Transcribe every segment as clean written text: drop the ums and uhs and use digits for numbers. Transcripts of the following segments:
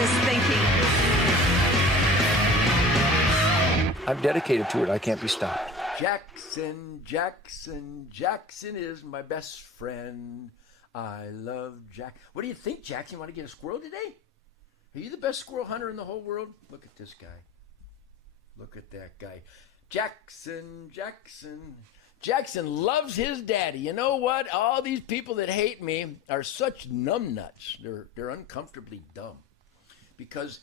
is thinking. I'm dedicated to it. I can't be stopped. Jackson, Jackson, Jackson is my best friend. I love Jack. What do you think, Jackson? You want to get a squirrel today? Are you the best squirrel hunter in the whole world? Look at this guy. Look at that guy. Jackson, Jackson. Jackson loves his daddy. You know what? All these people that hate me are such numbnuts. They're uncomfortably dumb. Because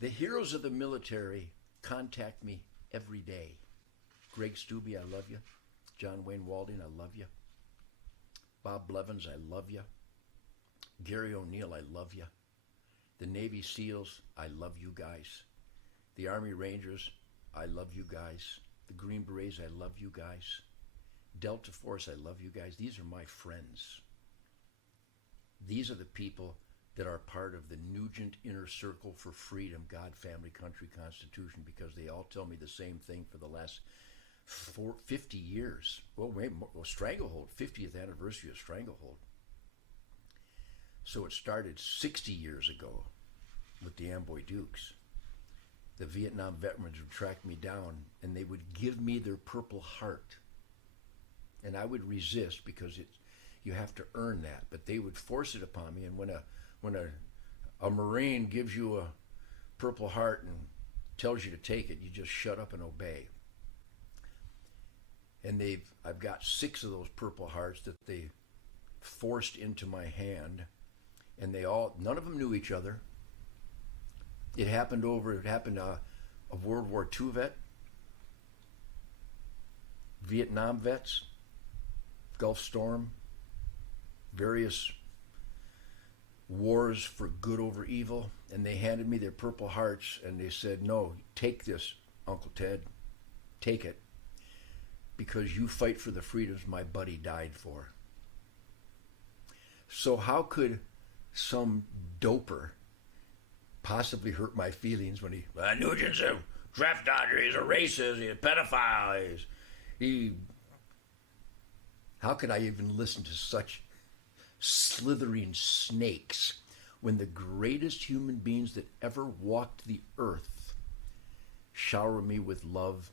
the heroes of the military contact me every day. Greg Stubbe, I love you. John Wayne Walding, I love you. Bob Blevins, I love you. Gary O'Neill, I love you. The Navy SEALs, I love you guys. The Army Rangers, I love you guys. The Green Berets, I love you guys. Delta Force, I love you guys. These are my friends. These are the people that are part of the Nugent Inner Circle for Freedom, God, Family, Country, Constitution, because they all tell me the same thing for the last 50 years. Well, Stranglehold, 50th anniversary of Stranglehold. So it started 60 years ago with the Amboy Dukes. The Vietnam veterans would track me down and they would give me their Purple Heart. And I would resist because you have to earn that, but they would force it upon me. And when a Marine gives you a Purple Heart and tells you to take it, you just shut up and obey. And I've got 6 of those Purple Hearts that they forced into my hand, and none of them knew each other. It happened a World War II vet, Vietnam vets, Gulf Storm, various wars for good over evil, and they handed me their Purple Hearts and they said, "No, take this, Uncle Ted, take it, because you fight for the freedoms my buddy died for." So how could some doper possibly hurt my feelings when Nugent's a draft dodger, he's a racist, he's a pedophile, how could I even listen to such slithering snakes when the greatest human beings that ever walked the earth shower me with love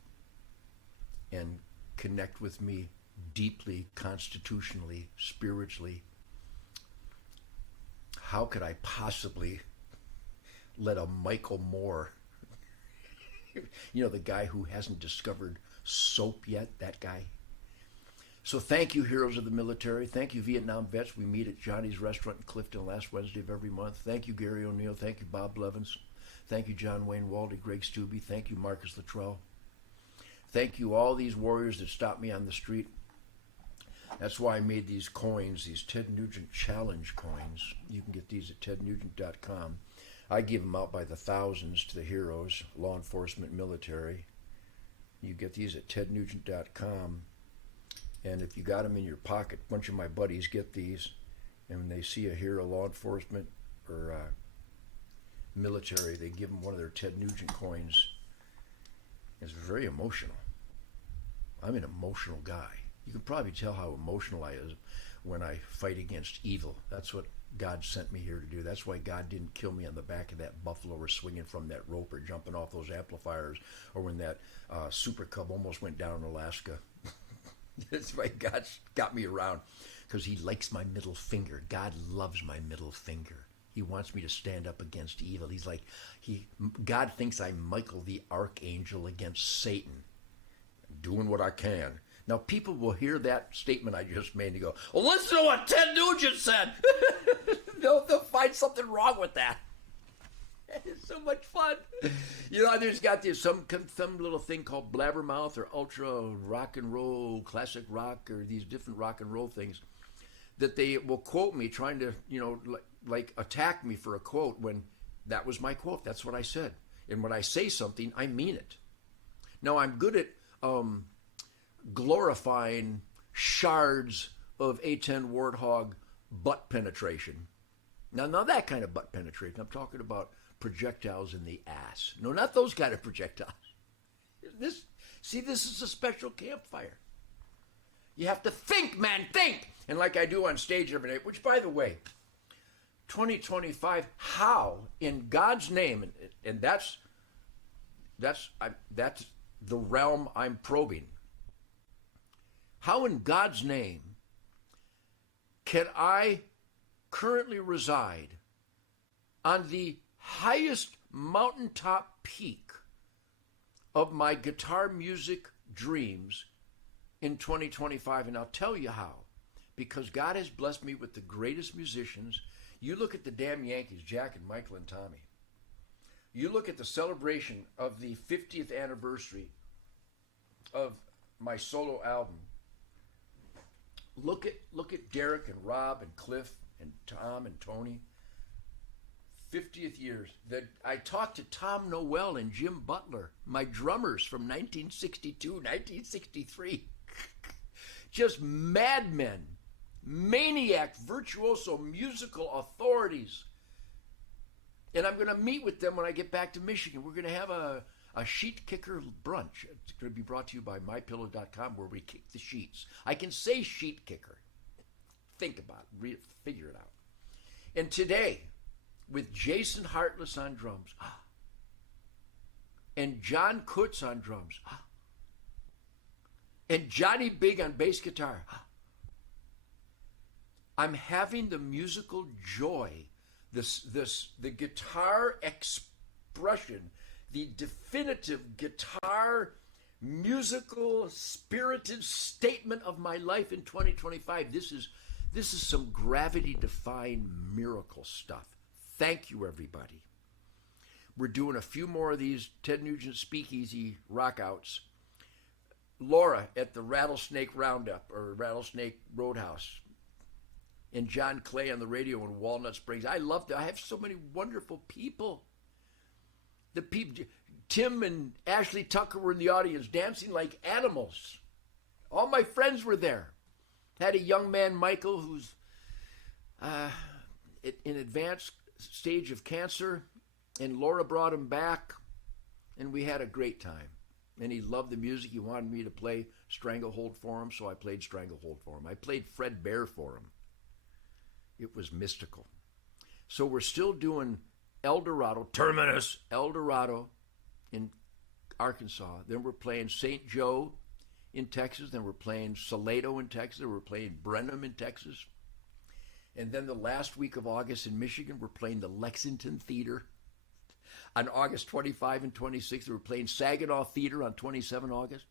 and connect with me deeply, constitutionally, spiritually? How could I possibly let a Michael Moore, the guy who hasn't discovered soap yet, that guy? So thank you, heroes of the military. Thank you, Vietnam vets. We meet at Johnny's Restaurant in Clifton last Wednesday of every month. Thank you, Gary O'Neill. Thank you, Bob Blevins. Thank you, John Wayne Waldie, Greg Stubbe. Thank you, Marcus Luttrell. Thank you, all these warriors that stopped me on the street. That's why I made these coins, these Ted Nugent Challenge coins. You can get these at tednugent.com. I give them out by the thousands to the heroes, law enforcement, military. You get these at tednugent.com. And if you got them in your pocket, a bunch of my buddies get these, and when they see a hero, law enforcement or military, they give them one of their Ted Nugent coins. It's very emotional. I'm an emotional guy. You can probably tell how emotional I am when I fight against evil. That's what God sent me here to do. That's why God didn't kill me on the back of that buffalo or swinging from that rope or jumping off those amplifiers, or when that Super Cub almost went down in Alaska. That's why God got me around, because he likes my middle finger. God loves my middle finger. He wants me to stand up against evil. He's like, God thinks I'm Michael the Archangel against Satan. I'm doing what I can. Now, people will hear that statement I just made and go, well, listen to what Ted Nugent said. They'll find something wrong with that. It's so much fun. There's got this some little thing called Blabbermouth or Ultra Rock and Roll, Classic Rock, or these different rock and roll things that they will quote me, trying to, like attack me for a quote when that was my quote. That's what I said. And when I say something, I mean it. Now, I'm good at glorifying shards of A10 Warthog butt penetration. Now that kind of butt penetration. I'm talking about projectiles in the ass. No, not those kind of projectiles. This is a special campfire. You have to think, man, think. And like I do on stage every night, which, by the way, 2025, how in God's name, and that's the realm I'm probing. How in God's name can I currently reside on the highest mountaintop peak of my guitar music dreams in 2025? And I'll tell you how. Because God has blessed me with the greatest musicians. You look at the damn Yankees, Jack and Michael and Tommy. You look at the celebration of the 50th anniversary of my solo album. Look at Derek and Rob and Cliff and Tom and Tony. 50th years. That I talked to Tom Noel and Jim Butler, my drummers from 1962, 1963. Just madmen, maniac, virtuoso, musical authorities. And I'm going to meet with them when I get back to Michigan. We're going to have a sheet kicker brunch. It's going to be brought to you by MyPillow.com, where we kick the sheets. I can say sheet kicker. Think about it. Figure it out. And today, with Jason Hartless on drums, and John Kutz on drums, and Johnny Big on bass guitar, I'm having the musical joy, the guitar expression, the definitive guitar musical spirited statement of my life in 2025. This is some gravity-defying miracle stuff. Thank you, everybody. We're doing a few more of these Ted Nugent Speakeasy rockouts. Laura at the Rattlesnake Roundup or Rattlesnake Roadhouse, and John Clay on the radio in Walnut Springs. I love that. I have so many wonderful people. The people, Tim and Ashley Tucker were in the audience dancing like animals. All my friends were there. Had a young man, Michael, who's in advanced stage of cancer, and Laura brought him back, and we had a great time. And he loved the music. He wanted me to play Stranglehold for him, so I played Stranglehold for him. I played Fred Bear for him. It was mystical. So we're still doing El Dorado, Terminus, El Dorado in Arkansas. Then we're playing St. Joe in Texas. Then we're playing Salado in Texas. Then we're playing Brenham in Texas. And then the last week of August in Michigan, we're playing the Lexington Theater. On August 25 and 26, we're playing Saginaw Theater on 27 August.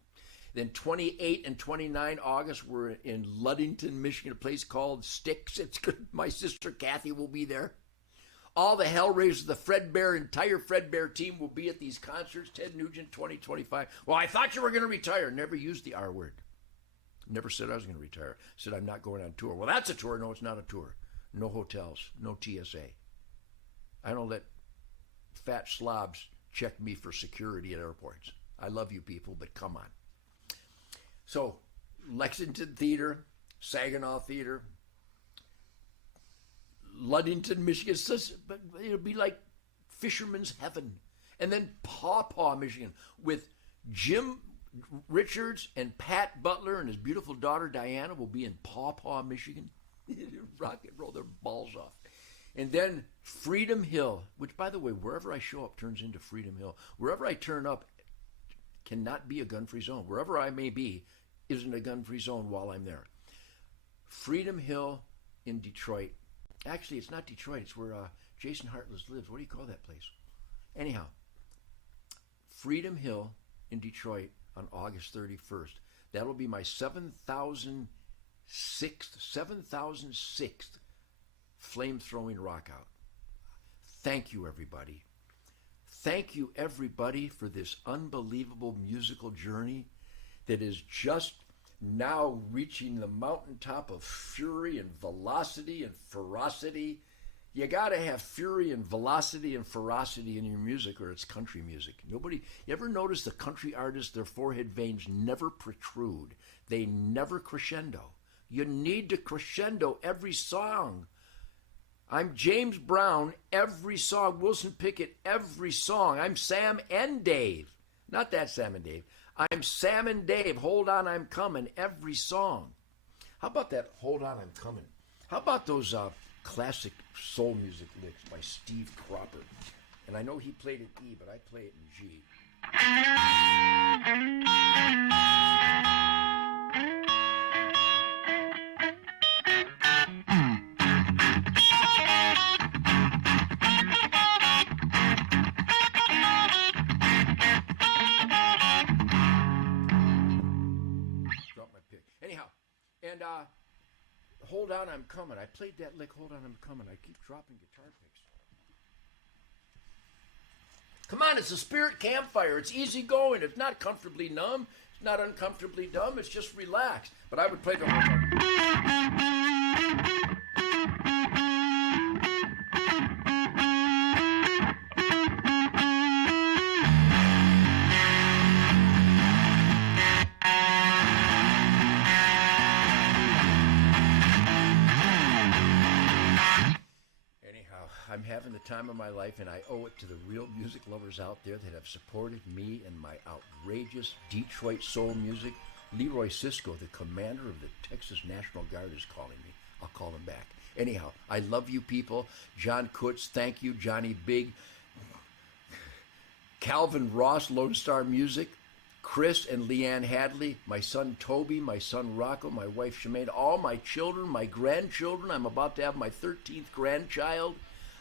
Then 28 and 29 August, we're in Ludington, Michigan, a place called Sticks. It's good. My sister Kathy will be there. All the Hellraisers, the entire Fred Bear team will be at these concerts. Ted Nugent 2025. Well, I thought you were going to retire. Never used the R word. Never said I was going to retire. Said I'm not going on tour. Well, that's a tour. No, it's not a tour. No hotels. No TSA. I don't let fat slobs check me for security at airports. I love you people, but come on. So, Lexington Theater, Saginaw Theater, Ludington, Michigan. But it'll be like Fisherman's Heaven. And then Paw Paw, Michigan, with Jim Richards and Pat Butler and his beautiful daughter Diana will be in Paw Paw, Michigan. Rock and roll their balls off. And then Freedom Hill, which, by the way, wherever I show up turns into Freedom Hill. Wherever I turn up cannot be a gun-free zone. Wherever I may be isn't a gun-free zone while I'm there. Freedom Hill in Detroit. Actually, it's not Detroit. It's where Jason Hartless lives. What do you call that place? Anyhow, Freedom Hill in Detroit on August 31st. That'll be my 7,006th flame-throwing rockout. Thank you, everybody. Thank you, everybody, for this unbelievable musical journey that is just now reaching the mountaintop of fury and velocity and ferocity. You got to have fury and velocity and ferocity in your music, or it's country music. You ever notice the country artists, their forehead veins never protrude? They never crescendo. You need to crescendo every song. I'm James Brown, every song. Wilson Pickett, every song. I'm Sam and Dave. Not that Sam and Dave. I'm Sam and Dave. Hold on, I'm coming. Every song. How about that? Hold on, I'm coming. How about those classic soul music licks by Steve Cropper. And I know he played it E, but I play it in G. Drop my pick. Anyhow, and Hold On, I'm Coming. I played that lick, Hold On, I'm Coming. I keep dropping guitar picks. Come on, it's a spirit campfire. It's easy going. It's not comfortably numb. It's not uncomfortably dumb. It's just relaxed. But I would play the whole time. I'm having the time of my life, and I owe it to the real music lovers out there that have supported me and my outrageous Detroit soul music. Leroy Sisco, the commander of the Texas National Guard, is calling me. I'll call him back. Anyhow, I love you people. John Kutz, thank you. Johnny Big. Calvin Ross, Lone Star Music. Chris and Leanne Hadley, my son Toby, my son Rocco, my wife Shemaine, all my children, my grandchildren. I'm about to have my 13th grandchild.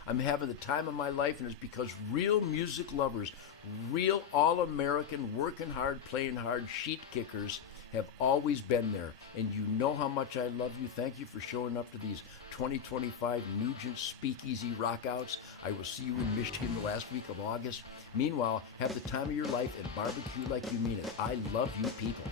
I'm having the time of my life, and it's because real music lovers, real all-American, working hard, playing hard, sheet kickers have always been there. And you know how much I love you. Thank you for showing up to these 2025 Nugent Speakeasy Rockouts. I will see you in Michigan the last week of August. Meanwhile, have the time of your life and barbecue like you mean it. I love you people.